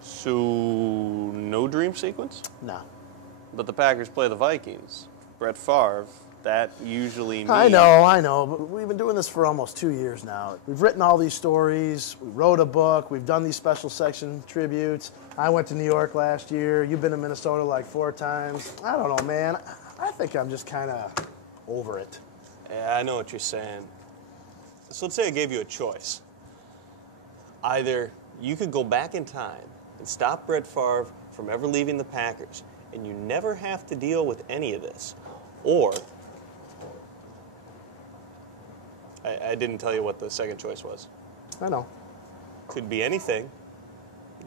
So, no dream sequence? No. But the Packers play the Vikings. Brett Favre, that usually means... I know, but we've been doing this for almost 2 years now. We've written all these stories, we wrote a book, we've done these special section tributes. I went to New York last year, you've been to Minnesota like 4 times. I don't know, man. I think I'm just kind of over it. Yeah, I know what you're saying. So let's say I gave you a choice. Either you could go back in time and stop Brett Favre from ever leaving the Packers, and you never have to deal with any of this, or... I didn't tell you what the second choice was. I know. Could be anything.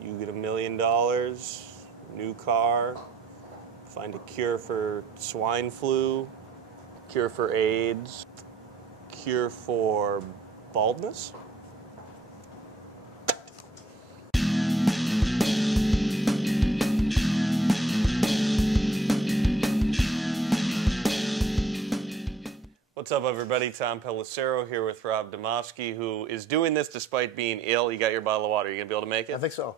You get $1 million, new car, find a cure for swine flu, cure for AIDS, cure for baldness. What's up, everybody? Tom Pellicero here with Rob Domofsky, who is doing this despite being ill. You got your bottle of water. You going to be able to make it? I think so.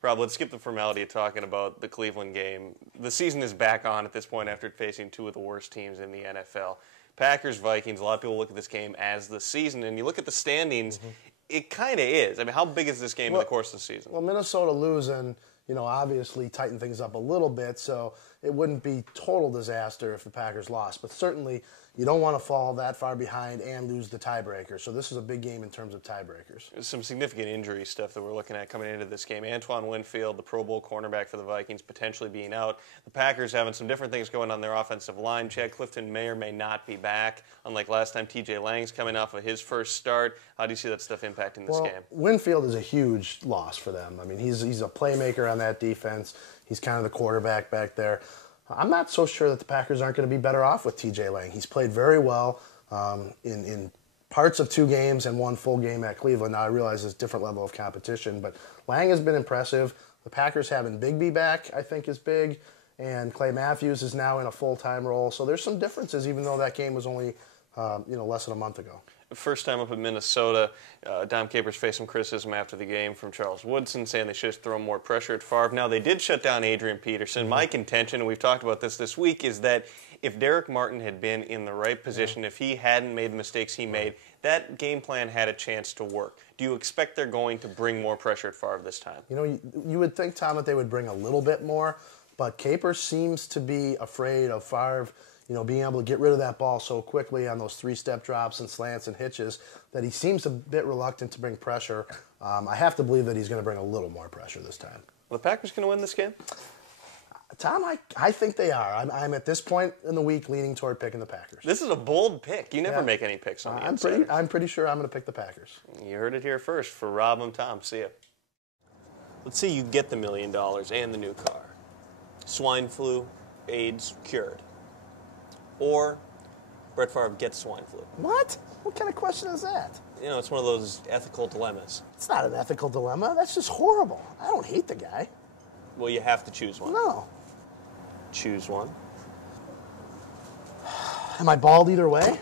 Rob, let's skip the formality of talking about the Cleveland game. The season is back on at this point after facing 2 of the worst teams in the NFL. Packers, Vikings, a lot of people look at this game as the season, and you look at the standings, it kind of is. I mean, how big is this game in the course of the season? Well, Minnesota losing, obviously tightened things up a little bit, so it wouldn't be total disaster if the Packers lost. But certainly, you don't want to fall that far behind and lose the tiebreaker. So this is a big game in terms of tiebreakers. There's some significant injury stuff that we're looking at coming into this game. Antoine Winfield, the Pro Bowl cornerback for the Vikings, potentially being out. The Packers having some different things going on their offensive line. Chad Clifton may or may not be back. Unlike last time, TJ Lang's coming off of his first start. How do you see that stuff impacting this game? Winfield is a huge loss for them. I mean, he's a playmaker on that defense. He's kind of the quarterback back there. I'm not so sure that the Packers aren't going to be better off with TJ Lang. He's played very well in parts of 2 games and 1 full game at Cleveland. Now, I realize it's a different level of competition, but Lang has been impressive. The Packers having Bigby back, I think, is big, and Clay Matthews is now in a full-time role. So there's some differences, even though that game was only less than a month ago. First time up in Minnesota, Dom Capers faced some criticism after the game from Charles Woodson, saying they should have thrown more pressure at Favre. Now, they did shut down Adrian Peterson. My contention, and we've talked about this week, is that if Derek Martin had been in the right position, if he hadn't made the mistakes he made, that game plan had a chance to work. Do you expect they're going to bring more pressure at Favre this time? You would think, Tom, that they would bring a little bit more, but Capers seems to be afraid of Favre being able to get rid of that ball so quickly on those 3-step drops and slants and hitches that he seems a bit reluctant to bring pressure. I have to believe that he's going to bring a little more pressure this time. Are the Packers going to win this game? Tom, I think they are. I'm at this point in the week leaning toward picking the Packers. This is a bold pick. You never make any picks on the inside. I'm pretty sure I'm going to pick the Packers. You heard it here first. For Rob and Tom, see ya. Let's say you get the $1 million and the new car. Swine flu, AIDS cured. Or Brett Favre gets swine flu. What? What kind of question is that? It's one of those ethical dilemmas. It's not an ethical dilemma. That's just horrible. I don't hate the guy. Well, you have to choose one. No. Choose one. Am I bald either way?